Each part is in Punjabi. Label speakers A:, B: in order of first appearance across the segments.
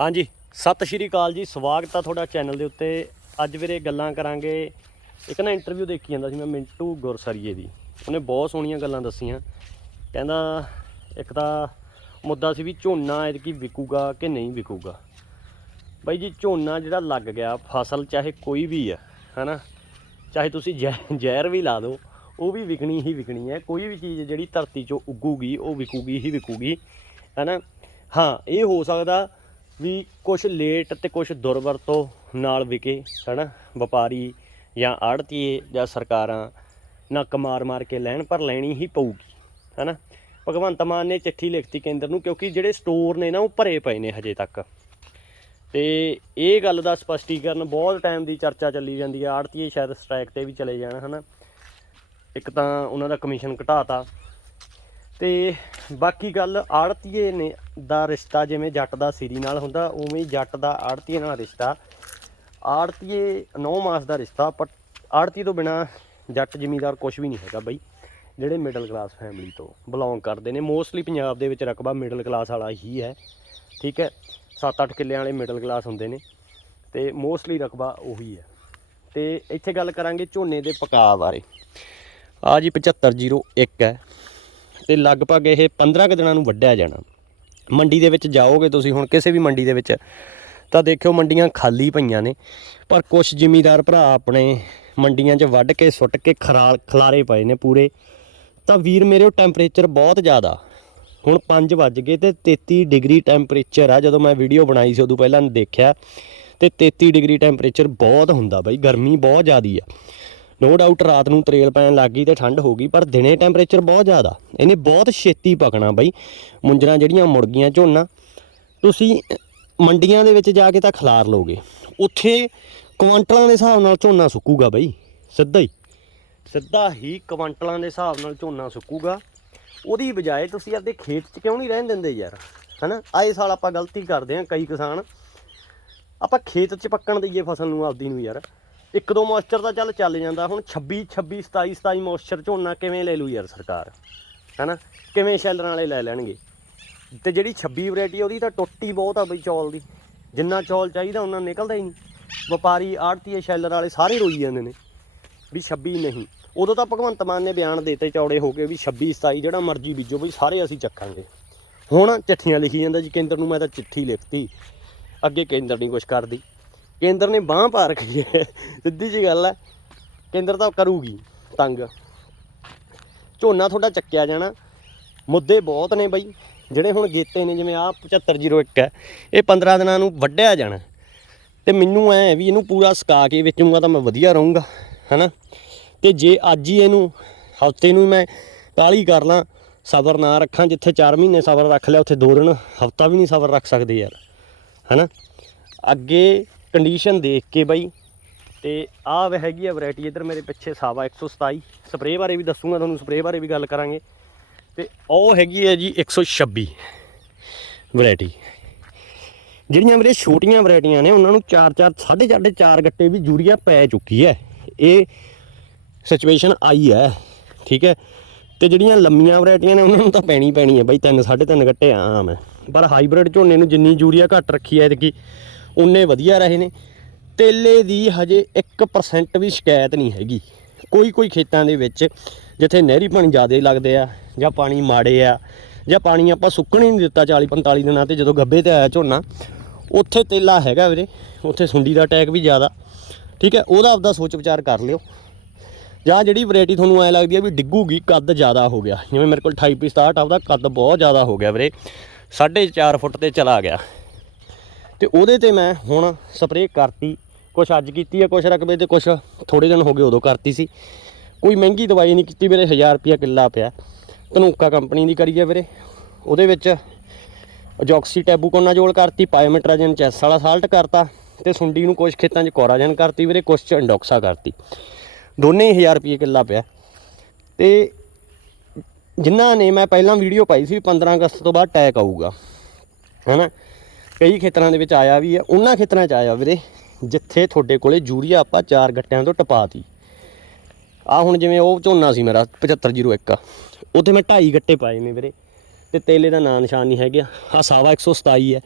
A: ਹਾਂਜੀ, ਸਤਿ ਸ਼੍ਰੀ ਅਕਾਲ ਜੀ, ਸਵਾਗਤ ਆ ਤੁਹਾਡਾ ਚੈਨਲ ਦੇ ਉੱਤੇ। ਅੱਜ ਵੀਰੇ ਗੱਲਾਂ ਕਰਾਂਗੇ। ਇੱਕ ਨਾ ਇੰਟਰਵਿਊ ਦੇਖੀ ਜਾਂਦਾ ਸੀ ਮੈਂ, ਮਿੰਟੂ ਗੁਰਸਰੀਏ ਦੀ। ਉਹਨੇ ਬਹੁਤ ਸੋਹਣੀਆਂ ਗੱਲਾਂ ਦੱਸੀਆਂ। ਕਹਿੰਦਾ, ਇੱਕ ਤਾਂ ਮੁੱਦਾ ਸੀ ਵੀ ਝੋਨਾ ਐਤਕੀ ਵਿਕੂਗਾ ਕਿ ਨਹੀਂ ਵਿਕੂਗਾ? ਬਾਈ ਜੀ, ਝੋਨਾ ਜਿਹੜਾ ਲੱਗ ਗਿਆ, ਫਸਲ ਚਾਹੇ ਕੋਈ ਵੀ ਆ, ਹਨਾ? ਚਾਹੇ ਤੁਸੀਂ ਜ਼ਹਿ- ਜ਼ਹਿਰ ਵੀ ਲਾ ਦਿਓ, ਉਹ ਵੀ ਵਿਕਣੀ ਹੀ ਵਿਕਣੀ ਹੈ। ਕੋਈ ਵੀ ਚੀਜ਼ ਜਿਹੜੀ ਧਰਤੀ 'ਚੋਂ ਉੱਗੂਗੀ, ਉਹ ਵਿਕੂਗੀ ਹੀ ਵਿਕੂਗੀ, ਹਨਾ? ਹਾਂ, ਇਹ ਹੋ ਸਕਦਾ ਵੀ ਕੁਝ ਲੇਟ ਤੇ ਕੁਝ ਦੁਰਵਰਤੋਂ ਨਾਲ ਵਿਕੇ, ਹਨਾ? ਵਪਾਰੀ ਜਾਂ ਆੜਤੀਏ ਜਾਂ ਸਰਕਾਰਾਂ ਨੱਕ ਮਾਰ ਮਾਰ ਕੇ ਲੈਣ, ਪਰ ਲੈਣੀ ਹੀ ਪਊਗੀ, ਹਨਾ? ਭਗਵੰਤ ਮਾਨ ਨੇ ਚਿੱਠੀ ਲਿਖਤੀ ਕੇਂਦਰ ਨੂੰ, ਕਿਉਂਕਿ ਜਿਹੜੇ ਸਟੋਰ ਨੇ ਨਾ, ਉਹ ਭਰੇ ਪਏ ਨੇ ਹਜੇ ਤੱਕ। ਤੇ ਇਹ ਗੱਲ ਦਾ ਸਪਸ਼ਟੀਕਰਨ ਬਹੁਤ ਟਾਈਮ ਦੀ ਚਰਚਾ ਚੱਲੀ ਜਾਂਦੀ ਹੈ ਆੜਤੀਏ ਸ਼ਾਇਦ ਸਟ੍ਰਾਈਕ ਤੇ ਵੀ ਚਲੇ ਜਾਣ, ਹਨਾ? ਇੱਕ ਤਾਂ ਉਹਨਾਂ ਦਾ ਕਮਿਸ਼ਨ ਘਟਾਤਾ। ਤੇ ਬਾਕੀ ਗੱਲ ਆੜਤੀਏ ਨੇ ਦਾ ਰਿਸ਼ਤਾ ਜਿਵੇਂ ਜੱਟ ਦਾ ਸਿਰੀ ਨਾਲ ਹੁੰਦਾ, ਉਵੇਂ ਹੀ ਜੱਟ ਦਾ ਆੜਤੀਏ ਨਾਲ ਰਿਸ਼ਤਾ। ਆੜਤੀਏ 9 ਮਾਸ ਦਾ ਰਿਸ਼ਤਾ, ਪਰ ਆੜਤੀ ਤੋਂ ਬਿਨਾ ਜੱਟ ਜ਼ਿਮੀਂਦਾਰ ਕੁਝ ਵੀ ਨਹੀਂ ਹੈਗਾ ਬਈ, ਜਿਹੜੇ ਮਿਡਲ ਕਲਾਸ ਫੈਮਿਲੀ ਤੋਂ ਬਿਲੋਂਗ ਕਰਦੇ ਨੇ। ਮੋਸਟਲੀ ਪੰਜਾਬ ਦੇ ਵਿੱਚ ਰਕਬਾ ਮਿਡਲ ਕਲਾਸ ਵਾਲਾ ਹੀ ਹੈ, ਠੀਕ ਹੈ? 7-8 ਕਿੱਲਿਆਂ ਵਾਲੇ ਮਿਡਲ ਕਲਾਸ ਹੁੰਦੇ ਨੇ, ਤੇ ਮੋਸਟਲੀ ਰਕਬਾ ਉਹੀ ਹੈ। ਤੇ ਇੱਥੇ ਗੱਲ ਕਰਾਂਗੇ ਝੋਨੇ ਦੇ ਪਕਾ ਬਾਰੇ। ਆ ਜੀ 7501 ਹੈ, ਤੇ ਲਗਭਗ ਇਹ 15 ਕੁ ਦਿਨਾਂ ਨੂੰ ਵੱਢਿਆ ਜਾਣਾ। ਮੰਡੀ ਦੇ ਵਿੱਚ ਜਾਓਗੇ ਤੁਸੀਂ, ਹੁਣ ਕਿਸੇ ਵੀ ਮੰਡੀ ਦੇ ਵਿੱਚ, ਤਾਂ ਦੇਖਿਓ ਮੰਡੀਆਂ ਖਾਲੀ ਪਈਆਂ ਨੇ। ਪਰ ਕੁਝ ਜ਼ਿਮੀਦਾਰ ਭਰਾ ਆਪਣੇ ਮੰਡੀਆਂ 'ਚ ਵੱਢ ਕੇ, ਸੁੱਟ ਕੇ ਖਰਾਲ, ਖਲਾਰੇ ਪਏ ਨੇ ਪੂਰੇ। ਤਾਂ ਵੀਰ ਮੇਰੇ, ਉਹ ਟੈਂਪਰੇਚਰ ਬਹੁਤ ਜ਼ਿਆਦਾ। ਹੁਣ 5 ਵੱਜ ਗਏ ਤੇ 33 ਡਿਗਰੀ ਟੈਂਪਰੇਚਰ ਆ। ਜਦੋਂ ਮੈਂ ਵੀਡੀਓ ਬਣਾਈ ਸੀ, ਉਦੋਂ ਪਹਿਲਾਂ ਦੇਖਿਆ ਤੇ 33 ਡਿਗਰੀ ਟੈਂਪਰੇਚਰ ਬਹੁਤ ਹੁੰਦਾ ਬਾਈ, ਗਰਮੀ ਬਹੁਤ ਜ਼ਿਆਦੀ ਆ। ਨੋ ਡਾਊਟ ਰਾਤ ਨੂੰ ਤਰੇਲ ਪੈਣ ਲੱਗ ਗਈ ਤੇ ਠੰਡ ਹੋ ਗਈ, ਪਰ ਦਿਨੇ ਟੈਂਪਰੇਚਰ ਬਹੁਤ ਜ਼ਿਆਦਾ। ਇਹਨੇ ਬਹੁਤ ਛੇਤੀ ਪਕਣਾ ਬਾਈ। ਮੁੰਜਰਾਂ ਜਿਹੜੀਆਂ ਮੁੜ ਗਈਆਂ ਝੋਨਾ, ਤੁਸੀਂ ਮੰਡੀਆਂ ਦੇ ਵਿੱਚ ਜਾ ਕੇ ਤਾਂ ਖਲਾਰ ਲੋਗੇ ਉੱਥੇ ਕੁਆਂਟਲਾਂ ਦੇ ਹਿਸਾਬ ਨਾਲ ਝੋਨਾ ਸੁੱਕੂਗਾ ਬਾਈ, ਸਿੱਧਾ ਹੀ। ਸਿੱਧਾ ਹੀ ਕੁਆਂਟਲਾਂ ਦੇ ਹਿਸਾਬ ਨਾਲ ਝੋਨਾ ਸੁੱਕੂਗਾ। ਉਹਦੀ ਬਜਾਏ ਤੁਸੀਂ ਆਪਦੇ ਖੇਤ 'ਚ ਕਿਉਂ ਨਹੀਂ ਰਹਿਣ ਦਿੰਦੇ ਯਾਰ? ਹਨਾ? ਆਏ ਸਾਲ ਆਪਾਂ ਗਲਤੀ ਕਰਦੇ ਆ ਕਈ ਕਿਸਾਨ। ਆਪਾਂ ਖੇਤ 'ਚ ਪੱਕਣ ਦਈਏ ਫਸਲ ਨੂੰ ਆਪਦੀ ਨੂੰ ਯਾਰ। ਇੱਕ ਦੋ ਮੋਇਸਚਰ ਤਾਂ ਚੱਲ ਚੱਲ ਜਾਂਦਾ। ਹੁਣ 26 26 27 27 ਮੋਇਸਚਰ ਝੋਨਾ ਕਿਵੇਂ ਲੈ ਲੂ ਯਾਰ ਸਰਕਾਰ? ਹੈਨਾ? ਕਿਵੇਂ ਸ਼ੈਲਰਾਂ ਵਾਲੇ ਲੈ ਲੈਣਗੇ? ਤੇ ਜਿਹੜੀ 26 ਵੈਰਾਈਟੀ ਉਹਦੀ ਤਾਂ ਟੁੱਟੀ ਬਹੁਤ ਆ ਬਈ ਚੌਲ ਦੀ। ਜਿੰਨਾ ਚੌਲ ਚਾਹੀਦਾ ਉਹਨਾਂ ਨਿਕਲਦਾ ਹੀ ਨਹੀਂ। ਵਪਾਰੀ ਆੜਤੀਏ ਸ਼ੈਲਰ ਵਾਲੇ ਸਾਰੇ ਰੋਈ ਜਾਂਦੇ ਨੇ ਵੀ 26 ਨਹੀਂ। ਉਦੋਂ ਤਾਂ ਭਗਵੰਤ ਮਾਨ ਨੇ ਬਿਆਨ ਦੇਤੇ ਚੌੜੇ ਹੋ ਕੇ ਵੀ 26 27 ਜਿਹੜਾ ਮਰਜ਼ੀ ਬੀਜੋ ਬਈ, ਸਾਰੇ ਅਸੀਂ ਚੱਕਾਂਗੇ। ਹੁਣ ਚਿੱਠੀਆਂ ਲਿਖੀ ਜਾਂਦਾ ਜੀ, ਕੇਂਦਰ ਨੂੰ ਮੈਂ ਤਾਂ ਚਿੱਠੀ ਲਿਖਤੀ। ਅੱਗੇ ਕੇਂਦਰ ਨਹੀਂ ਕੁਝ ਕਰਦੀ। ਕੇਂਦਰ ਨੇ ਬਾਹ ਪਾ ਰੱਖੀ ਹੈ। ਸਿੱਧੀ ਜੀ ਗੱਲ ਹੈ। ਕੇਂਦਰ ਤਾਂ ਕਰੂਗੀ, ਤੰਗ। ਝੋਨਾ ਤੁਹਾਡਾ ਚੱਕਿਆ ਜਾਣਾ। ਮੁੱਦੇ ਬਹੁਤ ਨੇ ਬਈ। ਜਿਹੜੇ ਹੁਣ ਗੇਤੇ ਨੇ, ਜਿਵੇਂ ਆ 7501 ਹੈ, ਇਹ 15 ਦਿਨਾਂ ਨੂੰ ਵੱਢਿਆ ਜਾਣਾ। ਤੇ ਮੈਨੂੰ ਐ ਵੀ ਇਹਨੂੰ ਪੂਰਾ ਸਕਾ ਕੇ ਵੇਚੂੰਗਾ ਤਾਂ ਮੈਂ ਵਧੀਆ ਰਹੂੰਗਾ, ਹਨਾ? ਤੇ ਜੇ ਅੱਜ ਹੀ ਇਹਨੂੰ, ਹਫ਼ਤੇ ਨੂੰ ਮੈਂ ਕਾਲੀ ਕਰ ਲਾਂ, ਸਬਰ ਨਾ ਰੱਖਾਂ, ਜਿੱਥੇ 4 ਮਹੀਨੇ ਸਬਰ ਰੱਖ ਲਿਆ, ਉੱਥੇ 2 ਦਿਨ ਹਫਤਾ ਵੀ ਨਹੀਂ ਸਬਰ ਰੱਖ ਸਕਦੇ ਯਾਰ, ਹਨਾ? ਅੱਗੇ ਕੰਡੀਸ਼ਨ ਦੇਖ ਕੇ ਬਾਈ। ਤੇ ਆਹ ਵੇ ਹੈਗੀ ਆ ਵੈਰਾਈਟੀ ਇਧਰ ਮੇਰੇ ਪਿੱਛੇ ਸਾਵਾ 127 ਸਪਰੇਅ ਬਾਰੇ ਵੀ ਦੱਸੂਗਾ, ਤੁਹਾਨੂੰ ਸਪਰੇਅ ਬਾਰੇ ਵੀ ਗੱਲ ਕਰਾਂਗੇ। ਤੇ ਉਹ ਹੈਗੀ ਹੈ ਜੀ 126 ਵੈਰਾਈਟੀ ਜਿਹੜੀਆਂ ਮੇਰੇ ਛੋਟੀਆਂ ਵੈਰਾਈਟੀਆਂ ਨੇ, ਉਹਨਾਂ ਨੂੰ 4-4 4.5 4 ਗੱਟੇ ਵੀ ਯੂਰੀਆ ਪੈ ਚੁੱਕੀ ਹੈ। ਇਹ ਸਿਚੁਏਸ਼ਨ ਆਈ ਹੈ, ਠੀਕ ਹੈ। ਤੇ ਜਿਹੜੀਆਂ ਲੰਮੀਆਂ ਵੈਰਾਈਟੀਆਂ ਨੇ, ਉਹਨਾਂ ਨੂੰ ਤਾਂ ਪੈਣੀ ਪੈਣੀ ਹੈ ਬਾਈ 3 3.5 ਗੱਟੇ ਆਮ ਹੈ। ਪਰ ਹਾਈਬ੍ਰਿਡ ਝੋਨੇ ਨੂੰ ਜਿੰਨੀ ਯੂਰੀਆ ਘੱਟ ਰੱਖੀ ਹੈ ਕਿ ਉਨੇ ਵਧੀਆ ਰਹੇ ਨੇ। ਤੇਲੇ ਦੀ ਹਜੇ 1% ਵੀ ਸ਼ਿਕਾਇਤ ਨਹੀਂ ਹੈਗੀ। ਕੋਈ ਕੋਈ ਖੇਤਾਂ ਦੇ ਵਿੱਚ ਜਿੱਥੇ ਨਹਿਰੀ ਪਾਣੀ ਜ਼ਿਆਦਾ ਲੱਗਦੇ ਆ ਜਾਂ ਪਾਣੀ ਮਾੜੇ ਆ ਜਾਂ ਪਾਣੀ ਆਪਾਂ ਸੁੱਕਣ ਹੀ ਨਹੀਂ ਦਿੱਤਾ 40 45 ਦਿਨਾਂ ਤੇ ਜਦੋਂ ਗੱਬੇ ਤੇ ਆਇਆ ਝੋਨਾ, ਉੱਥੇ ਤੇਲਾ ਹੈਗਾ ਵੀਰੇ। ਉੱਥੇ ਸੁੰਡੀ ਦਾ ਅਟੈਕ ਵੀ ਜ਼ਿਆਦਾ। ਠੀਕ ਹੈ, ਉਹਦਾ ਆਪਦਾ ਸੋਚ ਵਿਚਾਰ ਕਰ ਲਿਓ। ਜਾਂ ਜਿਹੜੀ ਵੈਰਾਈਟੀ ਤੁਹਾਨੂੰ ਐ ਲੱਗਦੀ ਹੈ ਵੀ ਡਿੱਗੂਗੀ, ਕੱਦ ਜ਼ਿਆਦਾ ਹੋ ਗਿਆ। ਜਿਵੇਂ ਮੇਰੇ ਕੋਲ 28 67 ਆਪਦਾ ਕੱਦ ਬਹੁਤ ਜ਼ਿਆਦਾ ਹੋ ਗਿਆ ਵੀਰੇ। 4.5 ਫੁੱਟ ਤੇ ਚਲਾ ਗਿਆ। ਤੇ ਉਹਦੇ ਤੇ ਮੈਂ ਹੁਣ ਸਪਰੇਅ ਕਰਤੀ। ਕੁਛ ਅੱਜ ਕੀਤੀ ਹੈ ਕੁਛ ਰਕਬੇ ਤੇ, ਕੁਛ ਥੋੜੇ ਦਿਨ ਹੋ ਗਏ ਉਦੋਂ ਕਰਤੀ ਸੀ। ਕੋਈ ਮਹਿੰਗੀ ਦਵਾਈ ਨਹੀਂ ਕੀਤੀ ਵੀਰੇ 1000 ਰੁਪਿਆ ਕਿੱਲਾ ਪਿਆ। ਧਨੂਕਾ ਕੰਪਨੀ ਦੀ ਕਰੀ ਹੈ ਵੀਰੇ। ਉਹਦੇ ਵਿੱਚ ਜੌਕਸੀ ਟੈਬੂਕੋਨਾਜੋਲ ਕਰਤੀ ਪਾਇਓਮੈਟਰਾਜਨ ਚੈਸ ਵਾਲਾ ਸਾਲਟ ਕਰਤਾ ਤੇ ਸੁੰਡੀ ਨੂੰ ਕੁਝ ਖੇਤਾਂ 'ਚ ਕੋਰਾਜਨ ਕਰਤੀ ਵੀਰੇ, ਕੁਛ 'ਚ ਇੰਡੋਕਸਾ ਕਰਤੀ। ਦੋਨੇ ਹੀ 1000 ਰੁਪਏ ਕਿੱਲਾ ਪਿਆ। ਤੇ ਜਿਨ੍ਹਾਂ ਨੇ ਮੈਂ ਪਹਿਲਾਂ ਵੀਡੀਓ ਪਾਈ ਸੀ ਵੀ 15 ਅਗਸਤ ਤੋਂ ਬਾਅਦ ਟੈਕ ਆਊਗਾ। ਹੈਨਾ? ਕਈ ਖੇਤਰਾਂ ਦੇ ਵਿੱਚ ਆਇਆ ਵੀ ਹੈ, ਉਹਨਾਂ ਖੇਤਰਾਂ 'ਚ ਆਇਆ ਵੀਰੇ, ਜਿੱਥੇ ਤੁਹਾਡੇ ਕੋਲੇ ਯੂਰੀਆ ਆਪਾਂ ਚਾਰ ਗੱਟਿਆਂ ਤੋਂ ਟਪਾਤੀ। ਆ ਹੁਣ ਜਿਵੇਂ ਉਹ ਝੋਨਾ ਸੀ ਮੇਰਾ 7501 ਉੱਥੇ ਮੈਂ 2.5 ਗੱਟੇ ਪਾਏ ਨੇ ਵੀਰੇ, ਤੇ ਤੇਲੇ ਦਾ ਨਾਂ ਨਿਸ਼ਾਨ ਨਹੀਂ ਹੈਗਾ। ਆ ਸਾਵਾ 127 ਹੈ,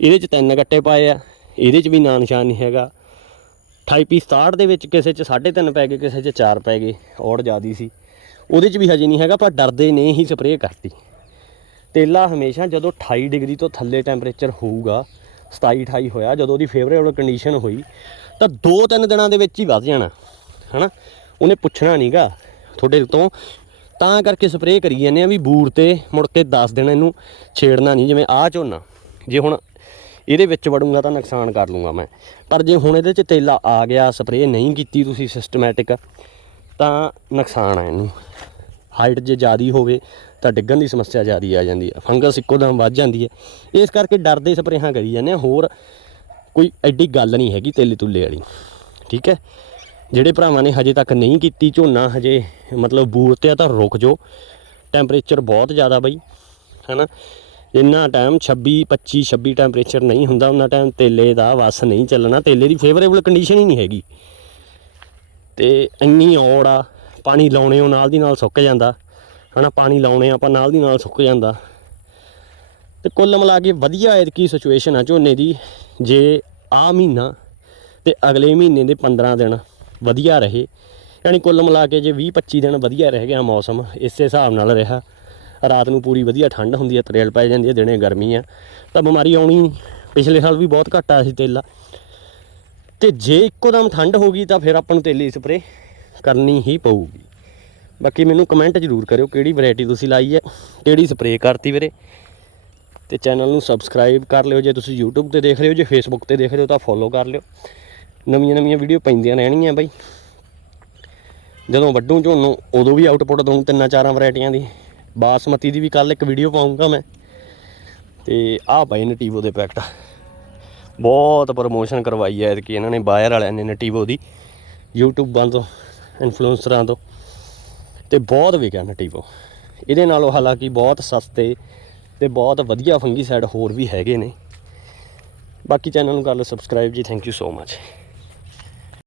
A: ਇਹਦੇ 'ਚ ਤਿੰਨ ਗੱਟੇ ਪਾਏ ਆ, ਇਹਦੇ 'ਚ ਵੀ ਨਾਂ ਨਿਸ਼ਾਨ ਨਹੀਂ ਹੈਗਾ। 28 67 ਦੇ ਵਿੱਚ ਕਿਸੇ 'ਚ 3.5 ਪੈ ਗਏ, ਕਿਸੇ 'ਚ 4 ਪੈ ਗਏ, ਔੜ ਜ਼ਿਆਦੀ ਸੀ। ਉਹਦੇ 'ਚ ਵੀ ਹਜੇ ਨਹੀਂ ਹੈਗਾ, ਪਰ ਡਰਦੇ ਨੇ ਹੀ ਸਪਰੇਅ ਕਰਤੀ। ਤੇਲਾ ਹਮੇਸ਼ਾ ਜਦੋਂ 28 ਡਿਗਰੀ ਤੋਂ ਥੱਲੇ ਟੈਂਪਰੇਚਰ ਹੋਊਗਾ 27 28 ਹੋਇਆ, ਜਦੋਂ ਉਹਦੀ ਫੇਵਰੇਬਲ ਕੰਡੀਸ਼ਨ ਹੋਈ, ਤਾਂ 2-3 ਦਿਨਾਂ ਦੇ ਵਿੱਚ ਹੀ ਵੱਧ ਜਾਣਾ, ਹਨਾ? ਉਹਨੇ ਪੁੱਛਣਾ ਨਹੀਂਗਾ ਤੁਹਾਡੇ ਤੋਂ, ਤਾਂ ਕਰਕੇ ਸਪਰੇਅ ਕਰੀ ਜਾਂਦੇ ਆ ਵੀ ਬੂਰ ਤੇ ਮੁੜ ਕੇ 10 ਦਿਨ ਇਹਨੂੰ ਛੇੜਨਾ ਨਹੀਂ, ਜਿਵੇਂ ਆਹ ਝੋਨਾ, ਜੇ ਹੁਣ ਇਹਦੇ ਵਿੱਚ ਵੜੂੰਗਾ ਤਾਂ ਨੁਕਸਾਨ ਕਰ ਲੂੰਗਾ ਮੈਂ। ਪਰ ਜੇ ਹੁਣ ਇਹਦੇ 'ਚ ਤੇਲਾ ਆ ਗਿਆ ਸਪਰੇਅ ਨਹੀਂ ਕੀਤੀ ਤੁਸੀਂ ਸਿਸਟਮੈਟਿਕ ਤਾਂ ਨੁਕਸਾਨ ਆ ਇਹਨੂੰ। ਹਾਈਟ ਜੇ ਜ਼ਿਆਦੀ ਹੋਵੇ ਤਾਂ ਡਿੱਗਣ ਦੀ ਸਮੱਸਿਆ ਜ਼ਿਆਦੀ ਆ ਜਾਂਦੀ ਹੈ ਫੰਗਸ ਇੱਕੋ ਦਮ ਵੱਧ ਜਾਂਦੀ ਹੈ ਇਸ ਕਰਕੇ ਡਰਦੇ ਸਪਰੇਹਾਂ ਕਰੀ ਜਾਂਦੇ ਆ, ਹੋਰ ਕੋਈ ਐਡੀ ਗੱਲ ਨਹੀਂ ਹੈਗੀ ਤੇਲੇ ਤੁੱਲੇ ਵਾਲੀ, ਠੀਕ ਹੈ? ਜਿਹੜੇ ਭਰਾਵਾਂ ਨੇ ਹਜੇ ਤੱਕ ਨਹੀਂ ਕੀਤੀ ਝੋਨਾ, ਹਜੇ ਮਤਲਬ ਬੂਰ ਤੇ ਆ ਤਾਂ ਰੁਕ ਜਾਓ। ਟੈਂਪਰੇਚਰ ਬਹੁਤ ਜ਼ਿਆਦਾ ਬਈ, ਹੈਨਾ? ਇੰਨਾ ਟਾਈਮ 26 25 26 ਟੈਂਪਰੇਚਰ ਨਹੀਂ ਹੁੰਦਾ, ਉਹਨਾਂ ਟਾਈਮ ਤੇਲੇ ਦਾ ਵਸ ਨਹੀਂ ਚੱਲਣਾ, ਤੇਲੇ ਦੀ ਫੇਵਰੇਬਲ ਕੰਡੀਸ਼ਨ ਹੀ ਨਹੀਂ ਹੈਗੀ। ਤੇ ਇੰਨੀ ਔੜ ਆ, ਪਾਣੀ ਲਾਉਣੇ ਉਹ ਨਾਲ ਦੀ ਨਾਲ ਸੁੱਕ ਜਾਂਦਾ। ਹਨਾ, ਪਾਣੀ ਲਾਉਣੇ ਆਪਾਂ ਨਾਲ ਦੀ ਨਾਲ ਸੁੱਕ ਜਾਂਦਾ। ਤੇ ਕੁੱਲ ਮਿਲਾ ਕੇ ਵਧੀਆ ਐਤਕੀ ਸਿਚੁਏਸ਼ਨ ਆ ਝੋਨੇ ਦੀ, ਜੇ ਆ ਮਹੀਨਾ ਤੇ ਅਗਲੇ ਮਹੀਨੇ ਦੇ 15 ਦਿਨ ਵਧੀਆ ਰਹੇ, ਯਾਨੀ ਕੁੱਲ ਮਿਲਾ ਕੇ ਜੇ 20 25 ਦਿਨ ਵਧੀਆ ਰਹਿ ਗਿਆ ਮੌਸਮ, ਇਸੇ ਹਿਸਾਬ ਨਾਲ ਰਿਹਾ। ਰਾਤ ਨੂੰ ਪੂਰੀ ਵਧੀਆ ਠੰਡ ਹੁੰਦੀ ਹੈ ਤਰੇਲ ਪੈ ਜਾਂਦੀ ਹੈ ਦਿਨੇ ਗਰਮੀ ਆ, ਤਾਂ ਬਿਮਾਰੀ ਆਉਣੀ ਨਹੀਂ। ਪਿਛਲੇ ਸਾਲ ਵੀ ਬਹੁਤ ਘੱਟ ਆਇਆ ਸੀ ਤੇਲਾ ਤੇ ਜੇ ਇੱਕੋ ਦਮ ਠੰਡ ਹੋ ਗਈ ਤਾਂ ਫਿਰ ਆਪਾਂ ਨੂੰ ਤੇਲੀ ਸਪਰੇ ਕਰਨੀ ਹੀ ਪਊਗੀ। ਬਾਕੀ ਮੈਨੂੰ ਕਮੈਂਟ ਜ਼ਰੂਰ ਕਰਿਓ ਕਿਹੜੀ ਵੈਰਾਈਟੀ ਤੁਸੀਂ ਲਾਈ ਹੈ, ਕਿਹੜੀ ਸਪਰੇਅ ਕਰਤੀ ਵੀਰੇ। ਤੇ ਚੈਨਲ ਨੂੰ ਸਬਸਕ੍ਰਾਈਬ ਕਰ ਲਿਓ, ਜੇ ਤੁਸੀਂ YouTube ਤੇ ਦੇਖ ਰਹੇ ਹੋ, ਜੇ Facebook ਤੇ ਦੇਖ ਰਹੇ ਹੋ ਤਾਂ ਫੋਲੋ ਕਰ ਲਿਓ। ਨਵੀਆਂ ਨਵੀਆਂ ਵੀਡੀਓ ਪੈਂਦੀਆਂ ਰਹਿਣਗੀਆਂ ਬਾਈ। ਜਦੋਂ ਵੱਡੂ ਝੋਨੂੰ, ਉਦੋਂ ਵੀ ਆਊਟਪੁੱਟ ਦਊਂ ਤਿੰਨਾਂ ਚਾਰਾਂ ਵੈਰਾਈਟੀਆਂ ਦੀ। ਬਾਸਮਤੀ ਦੀ ਵੀ ਕੱਲ ਇੱਕ ਵੀਡੀਓ ਪਾਉਂਗਾ ਮੈਂ। ਤੇ ਆਹ ਪਏ ਨਟੀਵੋ ਦੇ ਪੈਕਟ ਬਹੁਤ ਪ੍ਰਮੋਸ਼ਨ ਕਰਵਾਈ ਹੈ ਕਿ ਇਹਨਾਂ ਨੇ ਬਾਇਰ ਵਾਲਿਆਂ ਨੇ ਨਟੀਵੋ ਦੀ। ਯੂਟਿਊਬਾਂ ਤੋਂ ਇਨਫਲੂਐਂਸਰਾਂ ਤੋਂ। ਤੇ ਬਹੁਤ ਵਿਕਿਆ ਨਟੀਵੋ ਇਹਦੇ ਨਾਲੋਂ ਹਾਲਾਂਕਿ ਬਹੁਤ ਸਸਤੇ ਤੇ ਬਹੁਤ ਵਧੀਆ ਫੰਗੀਸਾਈਡ ਹੋਰ ਵੀ ਹੈਗੇ ਨੇ। ਬਾਕੀ ਚੈਨਲ ਨੂੰ ਕਰ ਲਓ ਸਬਸਕ੍ਰਾਈਬ ਜੀ ਥੈਂਕ ਯੂ ਸੋ ਮਚ